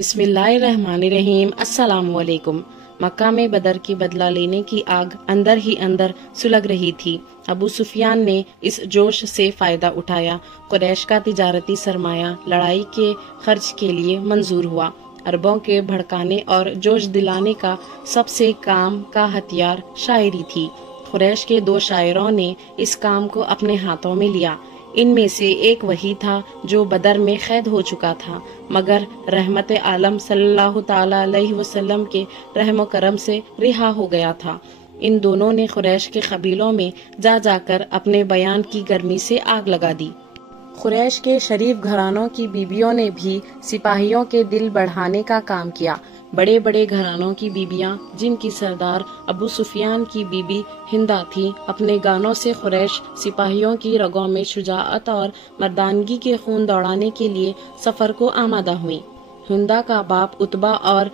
بسم اللہ الرحمن الرحیم۔ السلام علیکم۔ مکہ میں بدر کی بدلہ لینے کی آگ اندر ہی اندر سلگ رہی تھی۔ ابو سفیان نے اس جوش سے فائدہ اٹھایا۔ قریش کا تجارتی سرمایہ لڑائی کے خرچ کے لیے منظور ہوا۔ عربوں کے بھڑکانے اور جوش دلانے کا سب سے کام کا ہتھیار شاعری تھی۔ قریش کے 2 شاعروں نے اس کام کو اپنے ہاتھوں میں لیا۔ ان میں سے ایک وہی تھا جو بدر میں قید ہو چکا تھا، مگر رحمت عالم صلی اللہ تعالی علیہ وسلم کے رحم و کرم سے رہا ہو گیا تھا۔ ان دونوں نے قریش کے قبیلوں میں جا جا کر اپنے بیان کی گرمی سے آگ لگا دی۔ قریش کے شریف گھرانوں کی بیویوں نے بھی سپاہیوں کے دل بڑھانے کا کام کیا۔ بڑے بڑے گھرانوں کی بیویاں، جن کی سردار ابو سفیان کی بیوی ہندا تھی، اپنے گانوں سے قریش سپاہیوں کی رگوں میں شجاعت اور مردانگی کے خون دوڑانے کے لیے سفر کو آمادہ ہوئیں۔ ہندا کا باپ عتبہ اور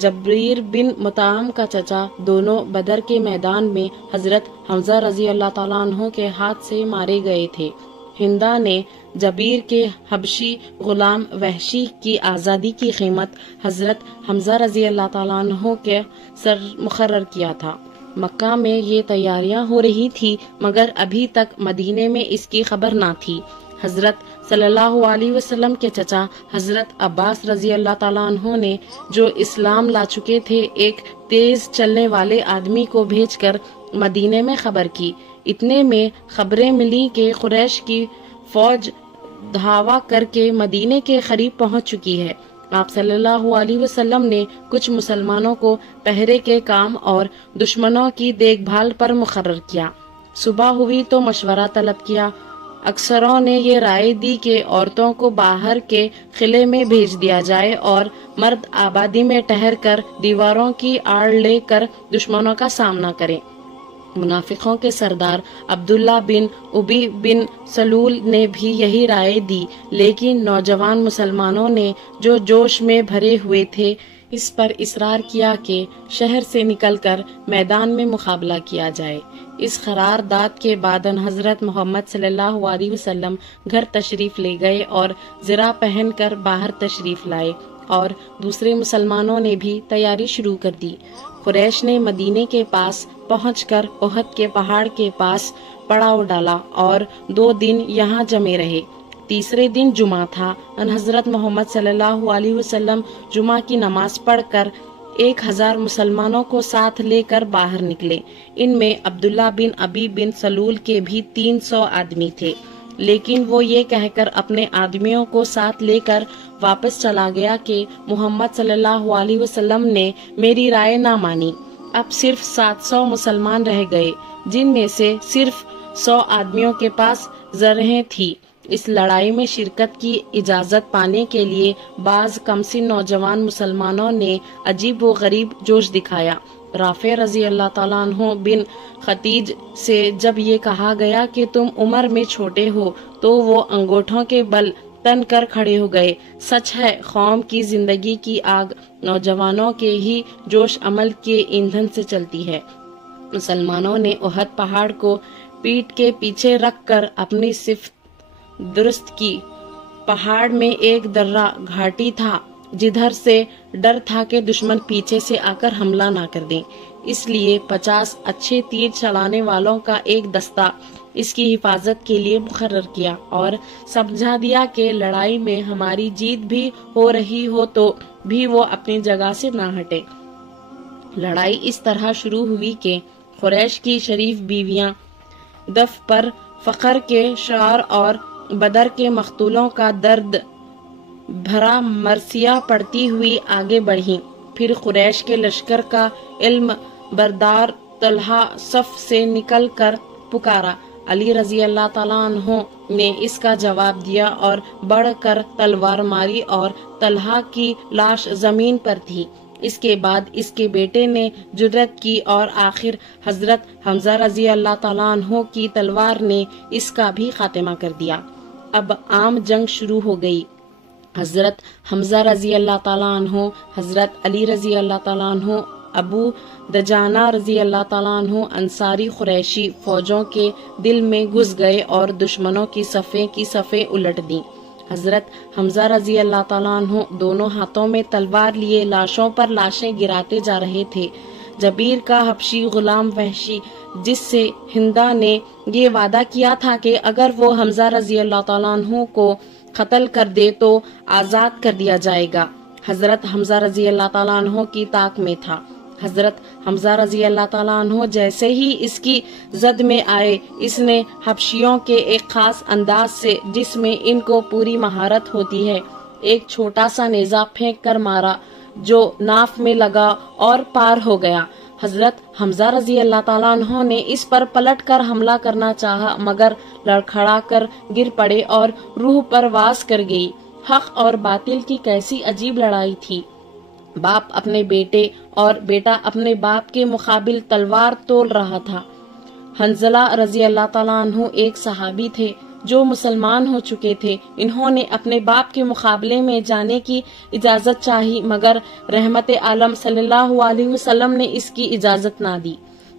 جبیر بن مطعم کا چچا دونوں بدر کے میدان میں حضرت حمزہ رضی اللہ تعالیٰ عنہ کے ہاتھ سے مارے گئے تھے۔ ہندا نے جبیر کے حبشی غلام وحشی کی آزادی کی قیمت حضرت حمزہ رضی اللہ تعالیٰ عنہ کے سر مقرر کیا تھا۔ مکہ میں یہ تیاریاں ہو رہی تھی، مگر ابھی تک مدینے میں اس کی خبر نہ تھی۔ حضرت صلی اللہ علیہ وسلم کے چچا حضرت عباس رضی اللہ تعالیٰ عنہ نے، جو اسلام لا چکے تھے، ایک تیز چلنے والے آدمی کو بھیج کر مدینے میں خبر کی۔ اتنے میں خبریں ملی کہ قریش کی فوج دھاوا کر کے مدینے کے قریب پہنچ چکی ہے۔ آپ صلی اللہ علیہ وسلم نے کچھ مسلمانوں کو پہرے کے کام اور دشمنوں کی دیکھ بھال پر مقرر کیا۔ صبح ہوئی تو مشورہ طلب کیا۔ اکثروں نے یہ رائے دی کہ عورتوں کو باہر کے قلعے میں بھیج دیا جائے اور مرد آبادی میں ٹھہر کر دیواروں کی آڑ لے کر دشمنوں کا سامنا کریں۔ منافقوں کے سردار عبداللہ بن ابی بن سلول نے بھی یہی رائے دی، لیکن نوجوان مسلمانوں نے، جو جوش میں بھرے ہوئے تھے، اس پر اصرار کیا کہ شہر سے نکل کر میدان میں مقابلہ کیا جائے۔ اس قرارداد کے بعد حضرت محمد صلی اللہ علیہ وسلم گھر تشریف لے گئے اور زرہ پہن کر باہر تشریف لائے، اور دوسرے مسلمانوں نے بھی تیاری شروع کر دی۔ قریش نے مدینے کے پاس پہنچ کر احد کے پہاڑ کے پاس پڑاؤ ڈالا اور 2 دن یہاں جمے رہے۔ تیسرے دن جمعہ تھا۔ حضرت محمد صلی اللہ علیہ وسلم جمعہ کی نماز پڑھ کر 1000 مسلمانوں کو ساتھ لے کر باہر نکلے۔ ان میں عبداللہ بن ابی بن سلول کے بھی 300 آدمی تھے، لیکن وہ یہ کہہ کر اپنے آدمیوں کو ساتھ لے کر واپس چلا گیا کہ محمد صلی اللہ علیہ وسلم نے میری رائے نہ مانی۔ اب صرف 700 مسلمان رہ گئے، جن میں سے صرف 100 آدمیوں کے پاس زرہیں تھی۔ اس لڑائی میں شرکت کی اجازت پانے کے لیے بعض کمسن نوجوان مسلمانوں نے عجیب و غریب جوش دکھایا۔ رافع رضی اللہ تعالیٰ عنہ بن ختیج سے جب یہ کہا گیا کہ تم عمر میں چھوٹے ہو، تو وہ انگوٹھوں کے بل تن کر کھڑے ہو گئے۔ سچ ہے، قوم کی زندگی کی آگ نوجوانوں کے ہی جوش عمل کے ایندھن سے چلتی ہے۔ مسلمانوں نے احد پہاڑ کو پیٹھ کے پیچھے رکھ کر اپنی صفت درست کی۔ پہاڑ میں ایک درہ گھاٹی تھا، جدھر سے ڈر تھا کہ دشمن پیچھے سے آ کر حملہ نہ کر دیں، اس لیے 50 اچھے تیر چلانے والوں کا ایک دستہ اس کی حفاظت کے لیے مقرر کیا، اور سمجھا دیا کہ لڑائی میں ہماری جیت بھی ہو رہی ہو تو بھی وہ اپنی جگہ سے نہ ہٹے۔ لڑائی اس طرح شروع ہوئی کہ قریش کی شریف بیویاں دف پر فخر کے شعار اور بدر کے مقتولوں کا درد بھرا مرثیہ پڑھتی ہوئی آگے بڑھیں۔ پھر قریش کے لشکر کا علم بردار طلحہ صف سے نکل کر پکارا۔ علی رضی اللہ تعالیٰ عنہ نے اس کا جواب دیا اور بڑھ کر تلوار ماری، اور طلحہ کی لاش زمین پر تھی۔ اس کے بعد اس کے بیٹے نے جرأت کی، اور آخر حضرت حمزہ رضی اللہ تعالیٰ عنہ کی تلوار نے اس کا بھی خاتمہ کر دیا۔ اب عام جنگ شروع ہو گئی۔ حضرت حمزہ رضی اللہ تعالیٰ عنہ، حضرت علی رضی اللہ تعالیٰ عنہ، ابو دجانہ رضی اللہ تعالیٰ عنہ انصاری قریشی فوجوں کے دل میں گھس گئے اور دشمنوں کی صفیں الٹ دیں۔ حضرت حمزہ رضی اللہ تعالیٰ عنہ دونوں ہاتھوں میں تلوار لیے لاشوں پر لاشیں گراتے جا رہے تھے۔ جبیر کا حبشی غلام وحشی، جس سے ہندا نے یہ وعدہ کیا تھا کہ اگر وہ حمزہ رضی اللہ تعالیٰ عنہ کو قتل کر دے تو آزاد کر دیا جائے گا، حضرت حمزہ رضی اللہ تعالیٰ عنہ کی طاق میں تھا۔ حضرت حمزہ رضی اللہ تعالیٰ عنہ جیسے ہی اس کی زد میں آئے، اس نے حبشیوں کے ایک خاص انداز سے، جس میں ان کو پوری مہارت ہوتی ہے، ایک چھوٹا سا نیزہ پھینک کر مارا جو ناف میں لگا اور پار ہو گیا۔ حضرت حمزہ رضی اللہ تعالیٰ عنہ نے اس پر پلٹ کر حملہ کرنا چاہا، مگر لڑکھڑا کر گر پڑے اور روح پرواز کر گئی۔ حق اور باطل کی کیسی عجیب لڑائی تھی! باپ اپنے بیٹے اور بیٹا اپنے باپ کے مقابل تلوار تول رہا تھا۔ حنظلہ رضی اللہ تعالیٰ عنہ ایک صحابی تھے جو مسلمان ہو چکے تھے۔ انہوں نے اپنے باپ کے مقابلے میں جانے کی اجازت چاہی، مگر رحمت عالم صلی اللہ علیہ وسلم نے اس کی اجازت نہ دی۔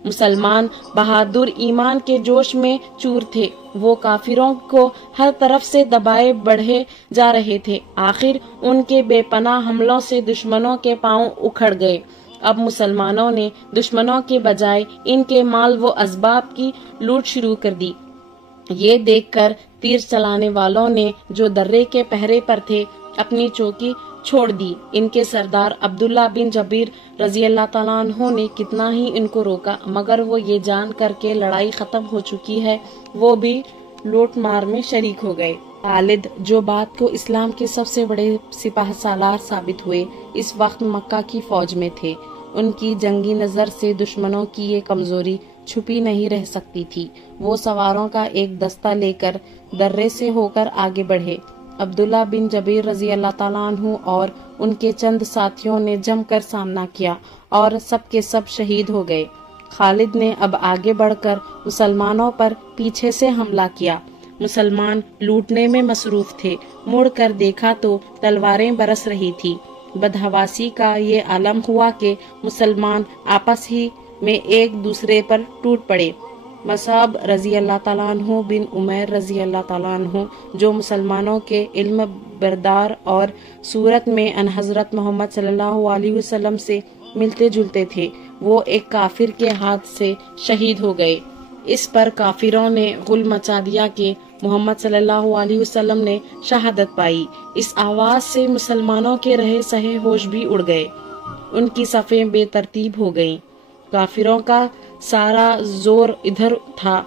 مسلمان بہادر ایمان کے جوش میں چور تھے، وہ کافروں کو ہر طرف سے دبائے بڑھے جا رہے تھے۔ آخر ان کے بے پناہ حملوں سے دشمنوں کے پاؤں اکھڑ گئے۔ اب مسلمانوں نے دشمنوں کے بجائے ان کے مال و اسباب کی لوٹ شروع کر دی۔ یہ دیکھ کر تیر چلانے والوں نے جو درے کے پہرے پر تھے اپنی چوکی چھوڑ دی۔ ان کے سردار عبداللہ بن جبیر رضی اللہ تعالیٰ عنہ نے کتنا ہی ان کو روکا، مگر وہ یہ جان کر کے لڑائی ختم ہو چکی ہے، وہ بھی لوٹ مار میں شریک ہو گئے۔ خالد، جو بعد کو اسلام کے سب سے بڑے سپاہ سالار ثابت ہوئے، اس وقت مکہ کی فوج میں تھے۔ ان کی جنگی نظر سے دشمنوں کی یہ کمزوری چھپی نہیں رہ سکتی تھی۔ وہ سواروں کا ایک دستہ لے کر درے سے ہو کر آگے بڑھے۔ عبداللہ بن جبیر رضی اللہ تعالیٰ عنہ اور ان کے چند ساتھیوں نے جم کر سامنا کیا اور سب کے سب شہید ہو گئے۔ خالد نے اب آگے بڑھ کر مسلمانوں پر پیچھے سے حملہ کیا۔ مسلمان لوٹنے میں مصروف تھے۔ مڑ کر دیکھا تو تلواریں برس رہی تھی۔ بدحواسی کا یہ عالم ہوا کہ مسلمان آپس ہی میں ایک دوسرے پر ٹوٹ پڑے۔ مصعب رضی اللہ تعالیٰ عنہ بن عمیر رضی اللہ تعالیٰ عنہ، جو مسلمانوں کے علم بردار اور صورت میں ان حضرت محمد صلی اللہ علیہ وسلم سے ملتے جلتے تھے، وہ ایک کافر کے ہاتھ سے شہید ہو گئے۔ اس پر کافروں نے غل مچا دیا کہ محمد صلی اللہ علیہ وسلم نے شہادت پائی۔ اس آواز سے مسلمانوں کے رہے سہے ہوش بھی اڑ گئے، ان کی صفیں بے ترتیب ہو گئیں۔ کافروں کا سارا زور ادھر تھا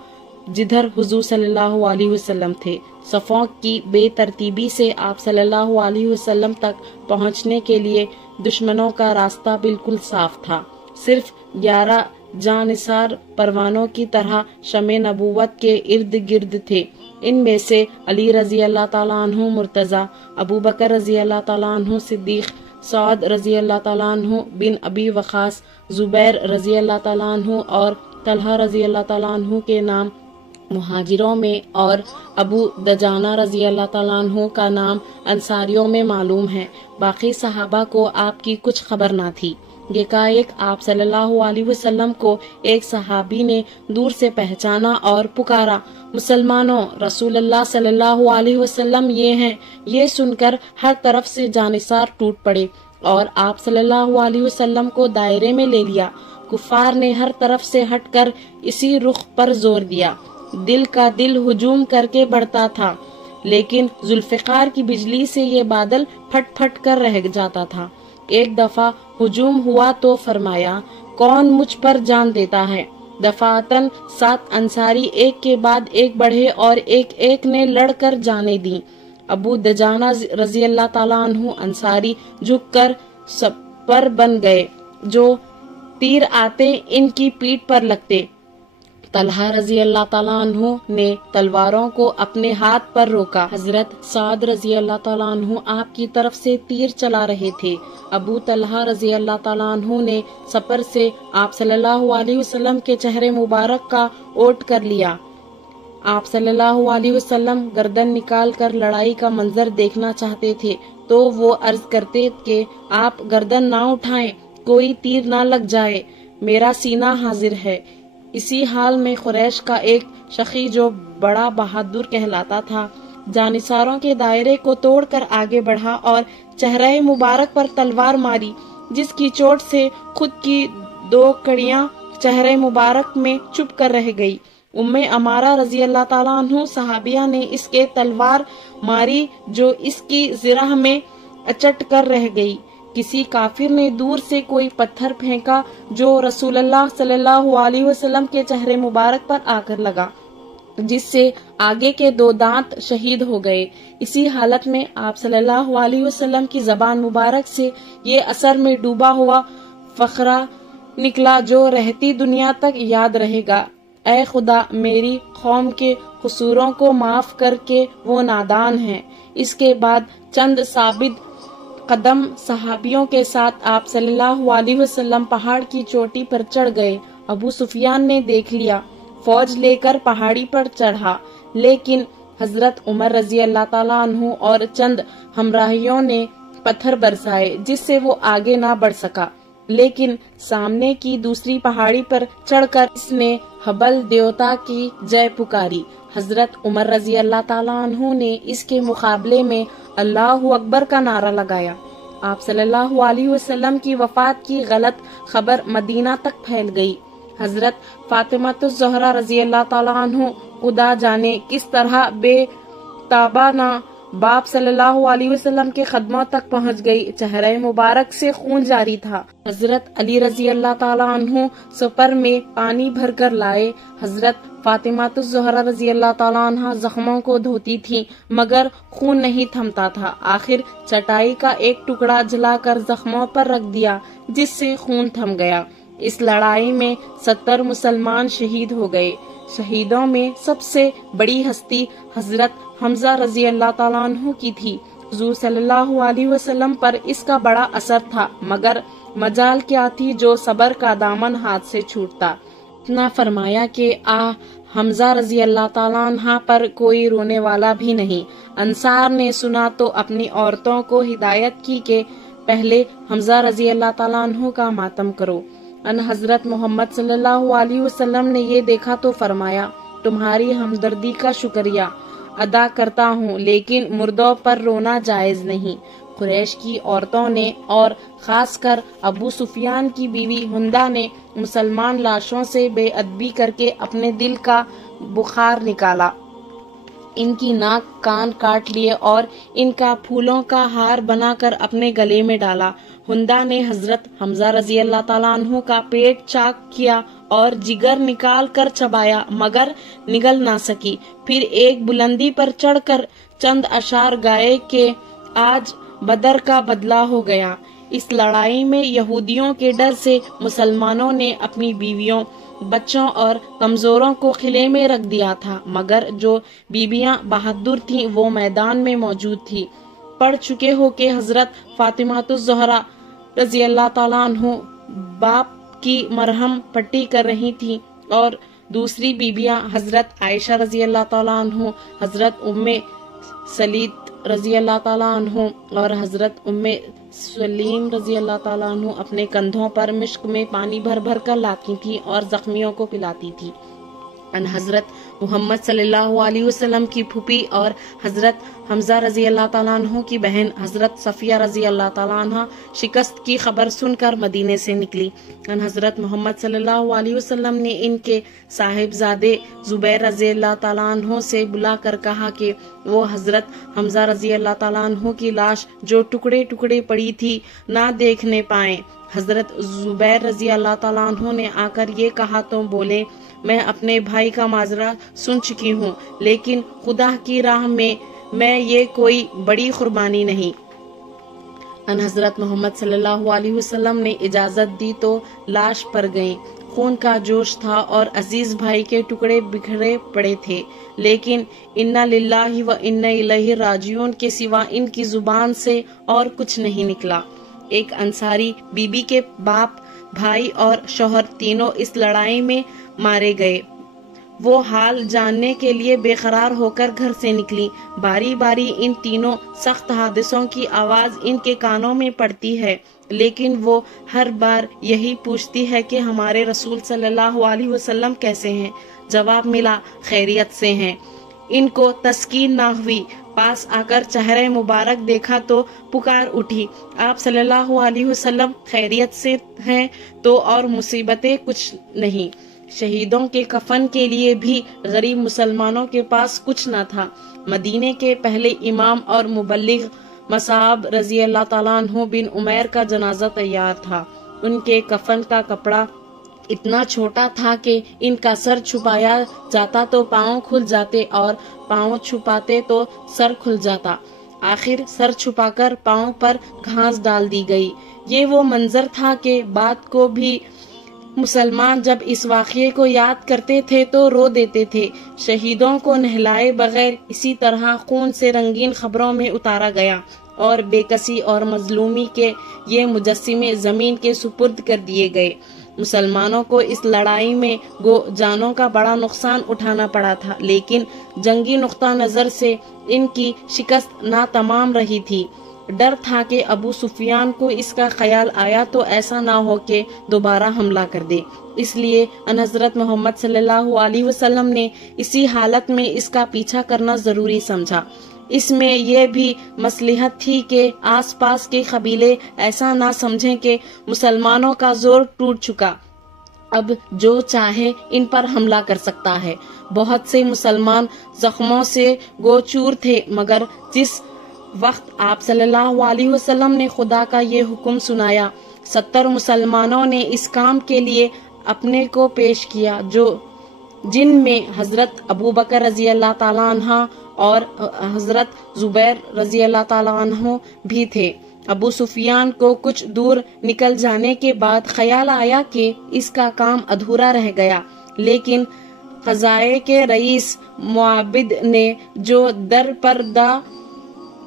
جدھر حضور صلی اللہ علیہ وسلم تھے۔ صفوں کی بے ترتیبی سے آپ صلی اللہ علیہ وسلم تک پہنچنے کے لیے دشمنوں کا راستہ بالکل صاف تھا۔ صرف 11 جانثار پروانوں کی طرح شمع نبوت کے ارد گرد تھے۔ ان میں سے علی رضی اللہ تعالیٰ عنہ مرتضی، ابو بکر رضی اللہ تعالیٰ عنہ صدیق، سعد رضی اللہ تعالیٰ عنہ بن ابی وقاص، زبیر رضی اللہ تعالیٰ عنہ اور طلحہ رضی اللہ تعالیٰ عنہ کے نام مہاجروں میں، اور ابو دجانہ رضی اللہ تعالیٰ عنہ کا نام انصاریوں میں معلوم ہے۔ باقی صحابہ کو آپ کی کچھ خبر نہ تھی۔ یکایک آپ صلی اللہ علیہ وسلم کو ایک صحابی نے دور سے پہچانا اور پکارا، مسلمانوں، رسول اللہ صلی اللہ علیہ وسلم یہ ہیں۔ یہ سن کر ہر طرف سے جانثار ٹوٹ پڑے اور آپ صلی اللہ علیہ وسلم کو دائرے میں لے لیا۔ کفار نے ہر طرف سے ہٹ کر اسی رخ پر زور دیا۔ دل کا دل ہجوم کر کے بڑھتا تھا، لیکن ذوالفقار کی بجلی سے یہ بادل پھٹ پھٹ کر رہ جاتا تھا۔ ایک دفعہ ہجوم ہوا تو فرمایا، کون مجھ پر جان دیتا ہے؟ دفعتاً 7 انصاری ایک کے بعد ایک بڑھے اور ایک ایک نے لڑ کر جانے دیں۔ ابو دجانہ رضی اللہ تعالیٰ عنہ انصاری جھک کر سپر بن گئے، جو تیر آتے ان کی پیٹھ پر لگتے۔ طلحہ رضی اللہ تعالیٰ عنہ نے تلواروں کو اپنے ہاتھ پر روکا۔ حضرت سعد رضی اللہ تعالیٰ عنہ آپ کی طرف سے تیر چلا رہے تھے۔ ابو طلحہ رضی اللہ تعالیٰ عنہ نے سپر سے آپ صلی اللہ علیہ وسلم کے چہرے مبارک کا اوٹ کر لیا۔ آپ صلی اللہ علیہ وسلم گردن نکال کر لڑائی کا منظر دیکھنا چاہتے تھے تو وہ عرض کرتے کہ آپ گردن نہ اٹھائیں، کوئی تیر نہ لگ جائے، میرا سینہ حاضر ہے۔ اسی حال میں قریش کا ایک شقی جو بڑا بہادر کہلاتا تھا، جانثاروں کے دائرے کو توڑ کر آگے بڑھا اور چہرہ مبارک پر تلوار ماری، جس کی چوٹ سے خود کی 2 کڑیاں چہرہ مبارک میں چپ کر رہ گئی۔ ام عمارہ رضی اللہ تعالیٰ عنہ صحابیہ نے اس کے تلوار ماری جو اس کی زرہ میں اچٹ کر رہ گئی۔ کسی کافر نے دور سے کوئی پتھر پھینکا جو رسول اللہ صلی اللہ علیہ وسلم کے چہرے مبارک پر آ کر لگا، جس سے آگے کے 2 دانت شہید ہو گئے۔ اسی حالت میں آپ صلی اللہ علیہ وسلم کی زبان مبارک سے یہ اثر میں ڈوبا ہوا فقرہ نکلا جو رہتی دنیا تک یاد رہے گا: اے خدا، میری قوم کے قصوروں کو معاف کر کے وہ نادان ہیں۔ اس کے بعد چند ثابت قدم صحابیوں کے ساتھ آپ صلی اللہ علیہ وسلم پہاڑ کی چوٹی پر چڑھ گئے۔ ابو سفیان نے دیکھ لیا، فوج لے کر پہاڑی پر چڑھا، لیکن حضرت عمر رضی اللہ تعالیٰ عنہ اور چند ہمراہیوں نے پتھر برسائے جس سے وہ آگے نہ بڑھ سکا، لیکن سامنے کی دوسری پہاڑی پر چڑھ کر اس نے حبل دیوتا کی جے پکاری۔ حضرت عمر رضی اللہ تعالیٰ عنہ نے اس کے مقابلے میں اللہ اکبر کا نعرہ لگایا۔ آپ صلی اللہ علیہ وسلم کی وفات کی غلط خبر مدینہ تک پھیل گئی۔ حضرت فاطمہ الزہرا رضی اللہ تعالیٰ عنہ خدا جانے کس طرح بے تابانہ باپ صلی اللہ علیہ وسلم کے قدموں تک پہنچ گئی۔ چہرہ مبارک سے خون جاری تھا۔ حضرت علی رضی اللہ تعالیٰ عنہ سپر میں پانی بھر کر لائے۔ حضرت فاطمہ الزہرا رضی اللہ تعالیٰ عنہ زخموں کو دھوتی تھی مگر خون نہیں تھمتا تھا۔ آخر چٹائی کا ایک ٹکڑا جلا کر زخموں پر رکھ دیا جس سے خون تھم گیا۔ اس لڑائی میں 70 مسلمان شہید ہو گئے۔ شہیدوں میں سب سے بڑی ہستی حضرت حمزہ رضی اللہ تعالیٰ عنہ کی تھی۔ حضور صلی اللہ علیہ وسلم پر اس کا بڑا اثر تھا، مگر مجال کیا تھی جو صبر کا دامن ہاتھ سے چھوٹتا۔ اتنا فرمایا کہ حمزہ رضی اللہ تعالیٰ عنہ پر کوئی رونے والا بھی نہیں۔ انصار نے سنا تو اپنی عورتوں کو ہدایت کی کہ پہلے حمزہ رضی اللہ تعالیٰ عنہ کا ماتم کرو۔ ان حضرت محمد صلی اللہ علیہ وسلم نے یہ دیکھا تو فرمایا، تمہاری ہمدردی کا شکریہ ادا کرتا ہوں، لیکن مردوں پر رونا جائز نہیں۔ قریش کی عورتوں نے اور خاص کر ابو سفیان کی بیوی ہندہ نے مسلمان لاشوں سے بے ادبی کر کے اپنے دل کا بخار نکالا، ان کی ناک کان کاٹ لیے اور ان کا پھولوں کا ہار بنا کر اپنے گلے میں ڈالا۔ ہندہ نے حضرت حمزہ رضی اللہ تعالیٰ عنہ کا پیٹ چاک کیا اور جگر نکال کر چبایا مگر نگل نہ سکی۔ پھر ایک بلندی پر چڑھ کر چند اشعار گائے کہ آج بدر کا بدلہ ہو گیا۔ اس لڑائی میں یہودیوں کے ڈر سے مسلمانوں نے اپنی بیویوں، بچوں اور کمزوروں کو قلعے میں رکھ دیا تھا، مگر جو بیویاں بہادر تھیں وہ میدان میں موجود تھی۔ پڑھ چکے ہو کہ حضرت فاطمہ الزہرا رضی اللہ تعالیٰ عنہ باپ کی مرہم پٹی کر رہی تھی اور دوسری بیویاں حضرت عائشہ رضی اللہ تعالیٰ عنہ، حضرت ام سلیت رضی اللہ تعالیٰ عنہ اور حضرت ام سلیم رضی اللہ تعالیٰ عنہ اپنے کندھوں پر مشک میں پانی بھر بھر کر لاتی تھی اور زخمیوں کو پلاتی تھی۔ ان حضرت محمد صلی اللہ علیہ وسلم کی پھوپھی اور حضرت حمزہ رضی اللہ تعالیٰ عنہ کی بہن حضرت صفیہ رضی اللہ تعالیٰ عنہ شکست کی خبر سن کر مدینے سے نکلی۔ ان حضرت محمد صلی اللہ علیہ وسلم نے ان کے صاحبزادے زبیر رضی اللہ تعالیٰ عنہ سے بلا کر کہا کہ وہ حضرت حمزہ رضی اللہ تعالیٰ عنہ کی لاش جو ٹکڑے ٹکڑے پڑی تھی نہ دیکھنے پائیں۔ حضرت زبیر رضی اللہ تعالیٰ عنہ نے آ کر یہ کہا تو بولے، میں اپنے بھائی کا معذرہ سن چکی ہوں، لیکن خدا کی راہ میں یہ کوئی بڑی قربانی نہیں۔ ان حضرت محمد صلی اللہ علیہ وسلم نے اجازت دی تو لاش پر گئیں۔ خون کا جوش تھا اور عزیز بھائی کے ٹکڑے بکھرے پڑے تھے، لیکن انا للہ و انا الیہ راجعون کے سوا ان کی زبان سے اور کچھ نہیں نکلا۔ ایک انصاری بی بی کے باپ، بھائی اور شوہر تینوں اس لڑائی میں مارے گئے۔ وہ حال جاننے کے لیے بے قرار ہو کر گھر سے نکلی۔ باری باری ان تینوں سخت حادثوں کی آواز ان کے کانوں میں پڑتی ہے، لیکن وہ ہر بار یہی پوچھتی ہے کہ ہمارے رسول صلی اللہ علیہ وسلم کیسے ہیں؟ جواب ملا، خیریت سے ہیں۔ ان کو تسکین نہ ہوئی۔ پاس آ کر چہرہ مبارک دیکھا تو پکار اٹھی، آپ صلی اللہ علیہ وسلم خیریت سے ہیں تو اور مصیبتیں کچھ نہیں؟ شہیدوں کے کفن کے لیے بھی غریب مسلمانوں کے پاس کچھ نہ تھا۔ مدینے کے پہلے امام اور مبلغ مصعب رضی اللہ تعالیٰ عنہ بن عمیر کا جنازہ تیار تھا۔ ان کے کفن کا کپڑا اتنا چھوٹا تھا کہ ان کا سر چھپایا جاتا تو پاؤں کھل جاتے اور پاؤں چھپاتے تو سر کھل جاتا۔ آخر سر چھپا کر پاؤں پر گھاس ڈال دی گئی۔ یہ وہ منظر تھا کہ بعد کو بھی مسلمان جب اس واقعے کو یاد کرتے تھے تو رو دیتے تھے۔ شہیدوں کو نہلائے بغیر اسی طرح خون سے رنگین خبروں میں اتارا گیا اور بے کسی اور مظلومی کے یہ مجسمے زمین کے سپرد کر دیے گئے۔ مسلمانوں کو اس لڑائی میں جانوں کا بڑا نقصان اٹھانا پڑا تھا، لیکن جنگی نقطہ نظر سے ان کی شکست ناتمام رہی تھی۔ ڈر تھا کہ ابو سفیان کو اس کا خیال آیا تو ایسا نہ ہو کہ دوبارہ حملہ کر دے، اس لیے ان حضرت محمد صلی اللہ علیہ وسلم نے اسی حالت میں اس کا پیچھا کرنا ضروری سمجھا۔ اس میں یہ بھی مصلحت تھی کہ آس پاس کے قبیلے ایسا نہ سمجھیں کہ مسلمانوں کا زور ٹوٹ چکا، اب جو چاہے ان پر حملہ کر سکتا ہے۔ بہت سے مسلمان زخموں سے گوچور تھے، مگر جس وقت آپ صلی اللہ علیہ وسلم نے خدا کا یہ حکم سنایا، 70 مسلمانوں نے اس کام کے لیے اپنے کو پیش کیا، جن میں حضرت ابو بکر رضی اللہ تعالیٰ عنہ اور حضرت زبیر رضی اللہ تعالیٰ عنہ بھی تھے۔ ابو سفیان کو کچھ دور نکل جانے کے بعد خیال آیا کہ اس کا کام ادھورا رہ گیا، لیکن خزائے کے رئیس معبد نے، جو در پردہ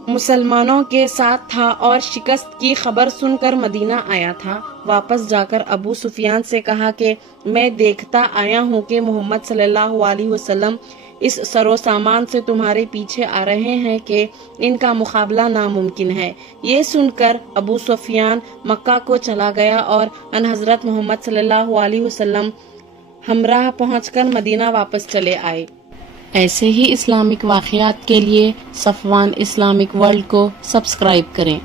مسلمانوں کے ساتھ تھا اور شکست کی خبر سن کر مدینہ آیا تھا، واپس جا کر ابو سفیان سے کہا کہ میں دیکھتا آیا ہوں کہ محمد صلی اللہ علیہ وسلم اس سرو سامان سے تمہارے پیچھے آ رہے ہیں کہ ان کا مقابلہ ناممکن ہے۔ یہ سن کر ابو سفیان مکہ کو چلا گیا اور ان حضرت محمد صلی اللہ علیہ وسلم ہمراہ پہنچ کر مدینہ واپس چلے آئے۔ ایسے ہی اسلامک واقعات کے لیے صفوان اسلامک ورلڈ کو سبسکرائب کریں۔